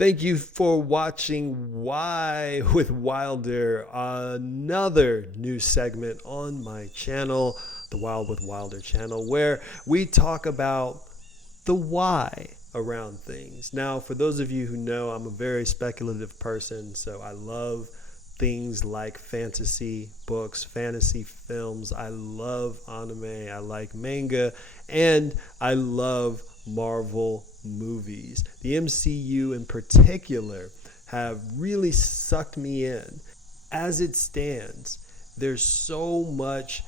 Thank you for watching Why with Wilder, another new segment on my channel, the Wild with Wilder channel, where we talk about the why around things. Now, for those of you who know, I'm a very speculative person, so I love things like fantasy books, fantasy films. I love anime, I like manga, and I love Marvel movies. The MCU in particular have really sucked me in. As it stands, there's so much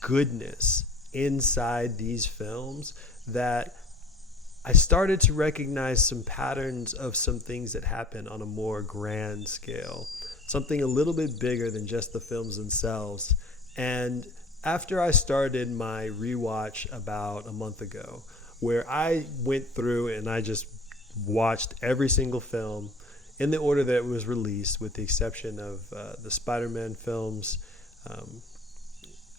goodness inside these films that I started to recognize some patterns of some things that happen on a more grand scale, something a little bit bigger than just the films themselves. And after I started my rewatch about a month ago, where I went through and I just watched every single film in the order that it was released, with the exception of the Spider-Man films.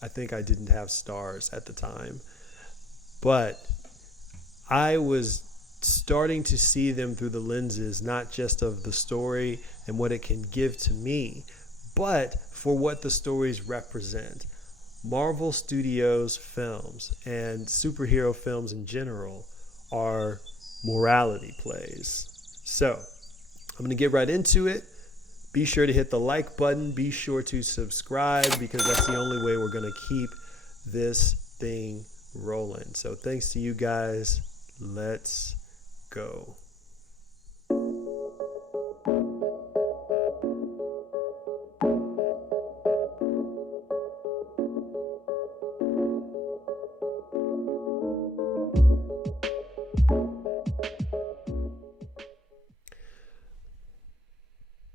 I think I didn't have stars at the time, but I was starting to see them through the lenses, not just of the story and what it can give to me, but for what the stories represent. Marvel Studios films and superhero films in general are morality plays. So I'm going to get right into it. Be sure to hit the like button. Be sure to subscribe, because that's the only way we're going to keep this thing rolling. So thanks to you guys. Let's go.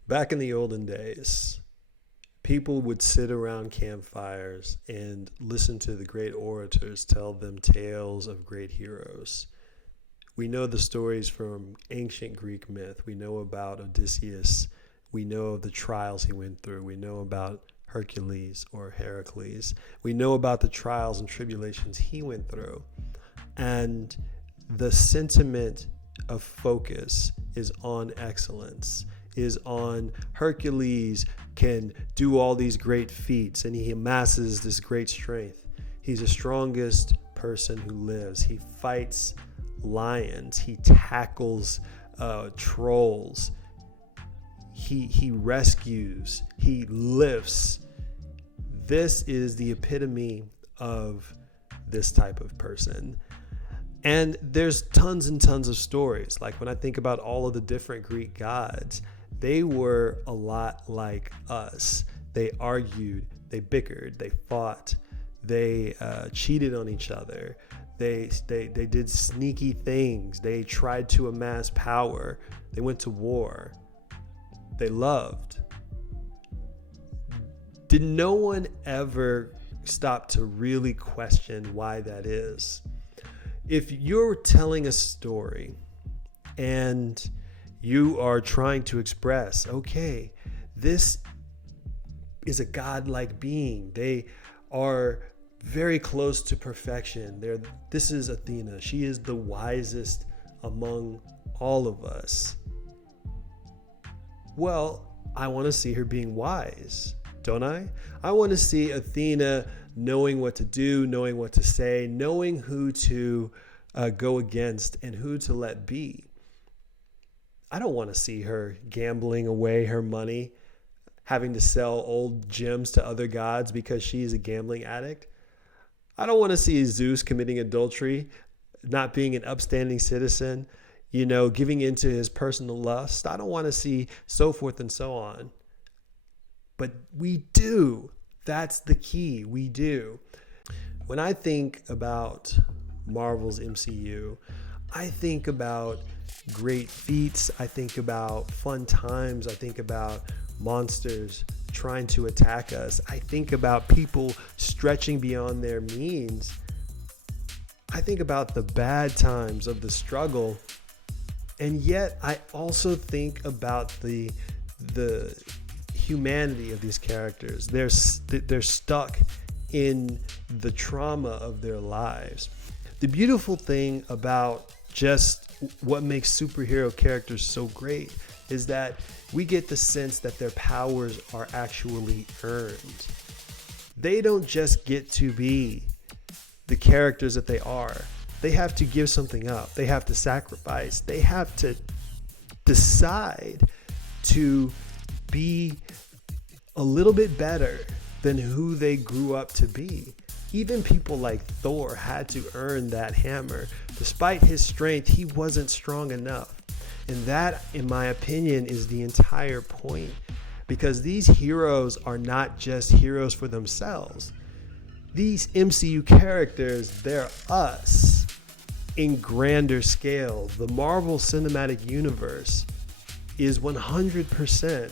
Back in the olden days, people would sit around campfires and listen to the great orators tell them tales of great heroes. We know the stories from ancient Greek myth. We know about Odysseus. We know of the trials he went through. We know about Hercules or Heracles. We know about the trials and tribulations he went through. And the sentiment of focus is on excellence, is on Hercules can do all these great feats and he amasses this great strength. He's the strongest person who lives. He fights lions. He tackles trolls. He rescues. He lifts. This is the epitome of this type of person. And there's tons and tons of stories. Like when I think about all of the different Greek gods, they were a lot like us. They argued, they bickered, they fought, they cheated on each other. They did sneaky things. They tried to amass power. They went to war. They loved. Did no one ever stop to really question why that is? If you're telling a story and you are trying to express, okay, this is a godlike being. They are very close to perfection. This is Athena. She is the wisest among all of us. Well, I want to see her being wise, don't I? I want to see Athena knowing what to do, knowing what to say, knowing who to go against and who to let be. I don't want to see her gambling away her money, having to sell old gems to other gods because she's a gambling addict. I don't want to see Zeus committing adultery, not being an upstanding citizen, giving into his personal lust. I don't want to see so forth and so on. But we do. That's the key. We do. When I think about Marvel's MCU, I think about great feats. I think about fun times. I think about monsters trying to attack us. I think about people stretching beyond their means. I think about the bad times of the struggle. And yet I also think about the humanity of these characters. They're stuck in the trauma of their lives. The beautiful thing about just what makes superhero characters so great is that we get the sense that their powers are actually earned. They don't just get to be the characters that they are. They have to give something up. They have to sacrifice. They have to decide to be a little bit better than who they grew up to be. Even people like Thor had to earn that hammer. Despite his strength, he wasn't strong enough. And that, in my opinion, is the entire point. Because these heroes are not just heroes for themselves. These MCU characters, they're us in grander scale. The Marvel Cinematic Universe is 100%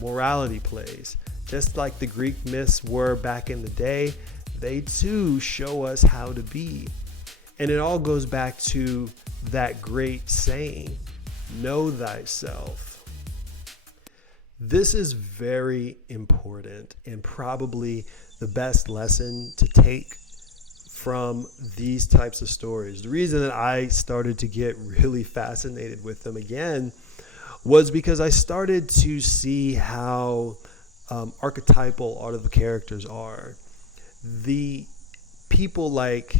morality plays. Just like the Greek myths were back in the day, they too show us how to be. And it all goes back to that great saying, know thyself. This is very important and probably the best lesson to take from these types of stories. The reason that I started to get really fascinated with them again was because I started to see how archetypal all of the characters are. The people like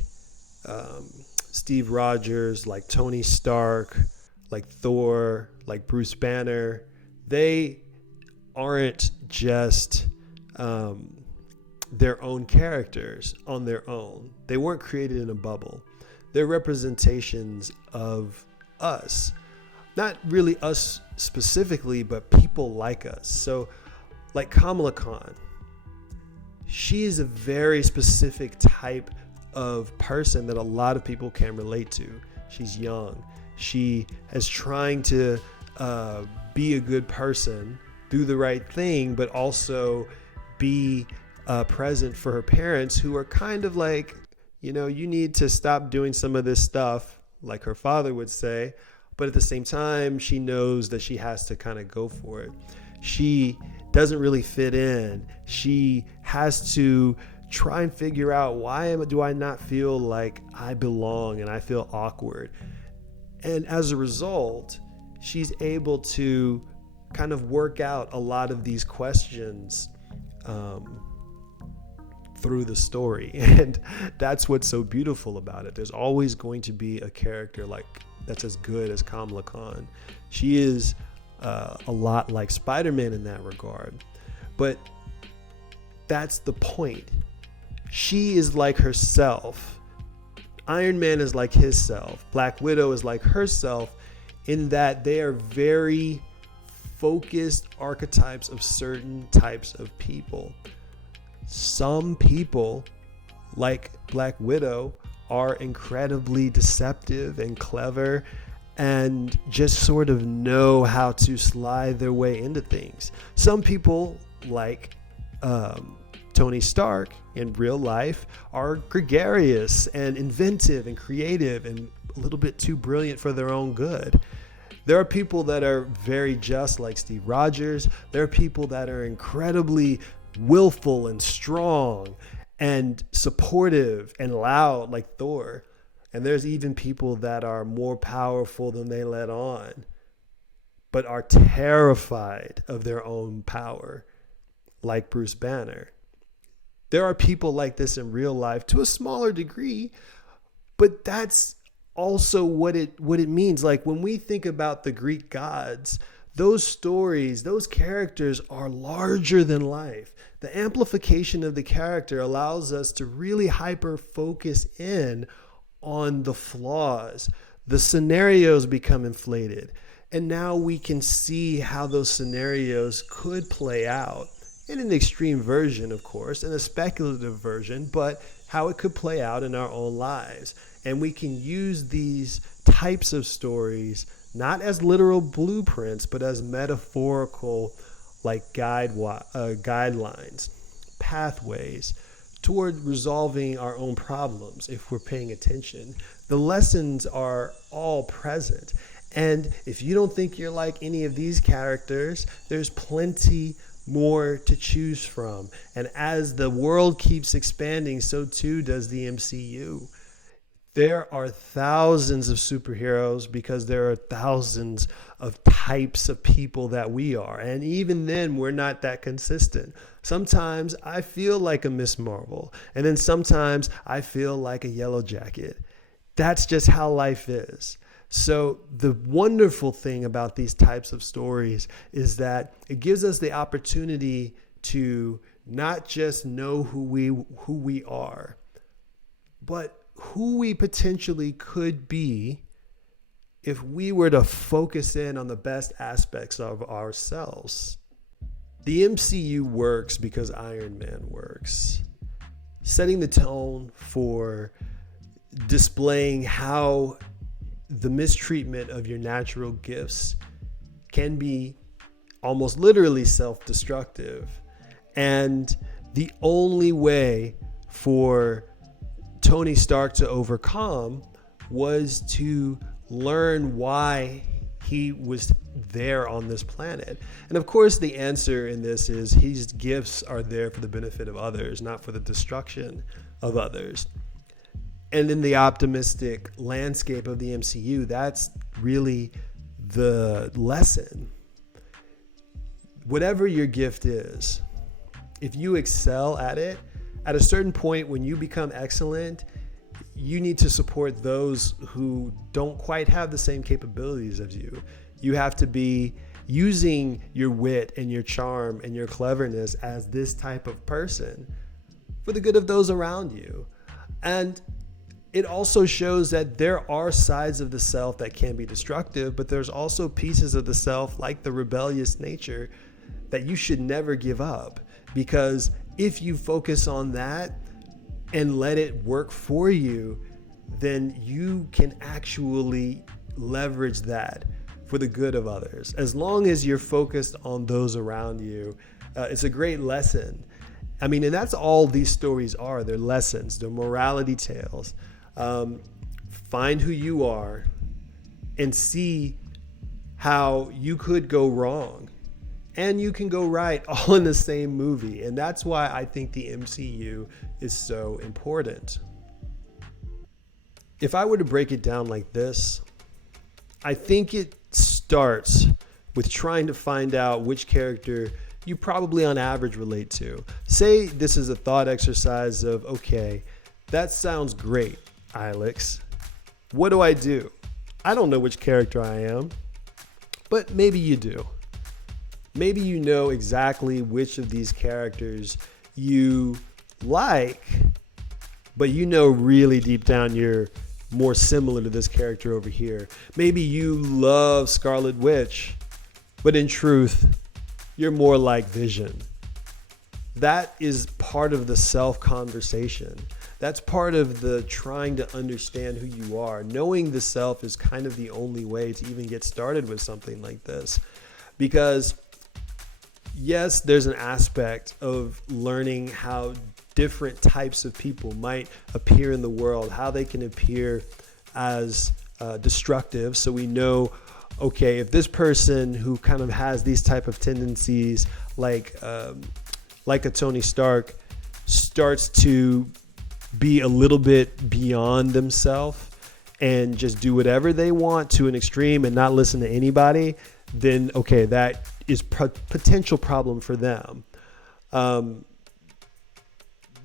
Steve Rogers, like Tony Stark, like Thor, like Bruce Banner, they aren't just their own characters on their own. They weren't created in a bubble. They're representations of us. Not really us specifically, but people like us. So, like Kamala Khan, she is a very specific type of person that a lot of people can relate to. She's young. She is trying to be a good person, do the right thing, but also be present for her parents who are kind of like, you need to stop doing some of this stuff, like her father would say. But at the same time, she knows that she has to kind of go for it. She doesn't really fit in. She has to try and figure out, why do I not feel like I belong and I feel awkward? And as a result, she's able to kind of work out a lot of these questions through the story. And that's what's so beautiful about it. There's always going to be a character that's as good as Kamala Khan. She is a lot like Spider-Man in that regard. But that's the point. She is like herself. Iron Man is like his self. Black Widow is like herself, in that they are very focused archetypes of certain types of people. Some people, like Black Widow, are incredibly deceptive and clever and just sort of know how to slide their way into things. Some people, like Tony Stark in real life, are gregarious and inventive and creative and a little bit too brilliant for their own good. There are people that are very just, like Steve Rogers. There are people that are incredibly willful and strong and supportive and loud, like Thor. And there's even people that are more powerful than they let on, but are terrified of their own power, like Bruce Banner. There are people like this in real life to a smaller degree, but that's also what it means. Like when we think about the Greek gods, those stories, those characters are larger than life. The amplification of the character allows us to really hyper focus in on the flaws. The scenarios become inflated, and now we can see how those scenarios could play out in an extreme version, of course, and a speculative version, but how it could play out in our own lives. And we can use these types of stories not as literal blueprints, but as metaphorical, like guidelines, pathways toward resolving our own problems if we're paying attention. The lessons are all present. And if you don't think you're like any of these characters, there's plenty more to choose from. And as the world keeps expanding, so too does the MCU. There are thousands of superheroes because there are thousands of types of people that we are. And even then, we're not that consistent. Sometimes I feel like a Miss Marvel, and then sometimes I feel like a Yellow Jacket. That's just how life is. So the wonderful thing about these types of stories is that it gives us the opportunity to not just know who we are, but who we potentially could be if we were to focus in on the best aspects of ourselves. The MCU works because Iron Man works, setting the tone for displaying how the mistreatment of your natural gifts can be almost literally self-destructive. And the only way for Tony Stark to overcome was to learn why he was there on this planet. And of course, the answer in this is his gifts are there for the benefit of others, not for the destruction of others. And in the optimistic landscape of the MCU, that's really the lesson. Whatever your gift is, if you excel at it, at a certain point when you become excellent, you need to support those who don't quite have the same capabilities as you. You have to be using your wit and your charm and your cleverness as this type of person for the good of those around you. And it also shows that there are sides of the self that can be destructive, but there's also pieces of the self, like the rebellious nature, that you should never give up. Because if you focus on that and let it work for you, then you can actually leverage that for the good of others. As long as you're focused on those around you, it's a great lesson. I mean, and that's all these stories are. They're lessons, they're morality tales. Find who you are and see how you could go wrong and you can go right all in the same movie. And that's why I think the MCU is so important. If I were to break it down like this, I think it starts with trying to find out which character you probably on average relate to. Say this is a thought exercise of, okay, that sounds great, Alex. What do I do? I don't know which character I am, but maybe you do. Maybe you know exactly which of these characters you like, but you know really deep down you're more similar to this character over here. Maybe you love Scarlet Witch, but in truth, you're more like Vision. That is part of the self-conversation. That's part of the trying to understand who you are. Knowing the self is kind of the only way to even get started with something like this. Because yes, there's an aspect of learning how different types of people might appear in the world, how they can appear as destructive. So we know, okay, if this person who kind of has these type of tendencies, like a Tony Stark, starts to be a little bit beyond themselves and just do whatever they want to an extreme and not listen to anybody, then okay, that is potential problem for them.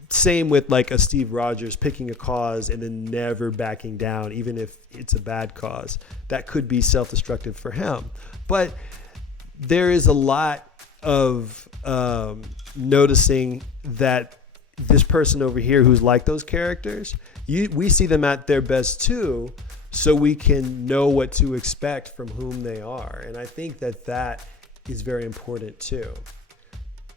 Same with like a Steve Rogers picking a cause and then never backing down, even if it's a bad cause. That could be self-destructive for him. But there is a lot of noticing that this person over here who's like those characters, we see them at their best too, so we can know what to expect from whom they are. And I think that that is very important too.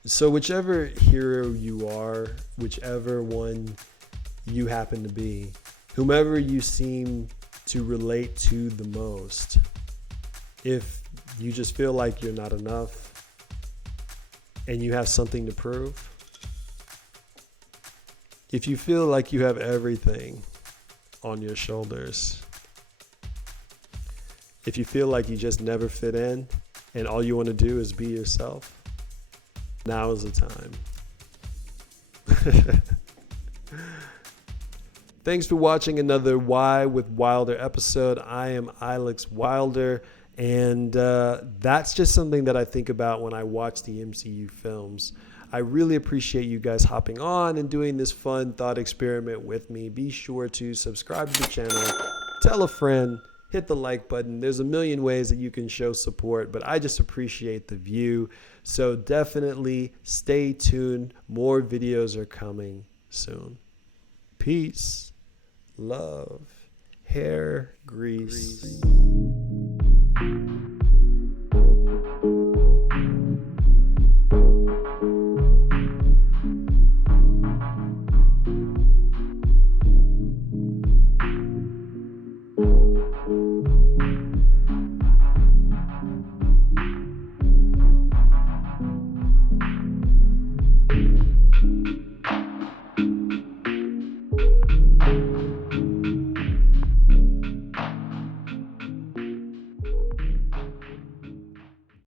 So whichever hero you are, whichever one you happen to be, whomever you seem to relate to the most, if you just feel like you're not enough and you have something to prove, if you feel like you have everything on your shoulders, if you feel like you just never fit in and all you want to do is be yourself, now is the time. Thanks for watching another Why with Wilder episode. I am Alex Wilder, and that's just something that I think about when I watch the MCU films. I really appreciate you guys hopping on and doing this fun thought experiment with me. Be sure to subscribe to the channel, tell a friend, hit the like button. There's a million ways that you can show support, but I just appreciate the view. So definitely stay tuned. More videos are coming soon. Peace, love, hair grease.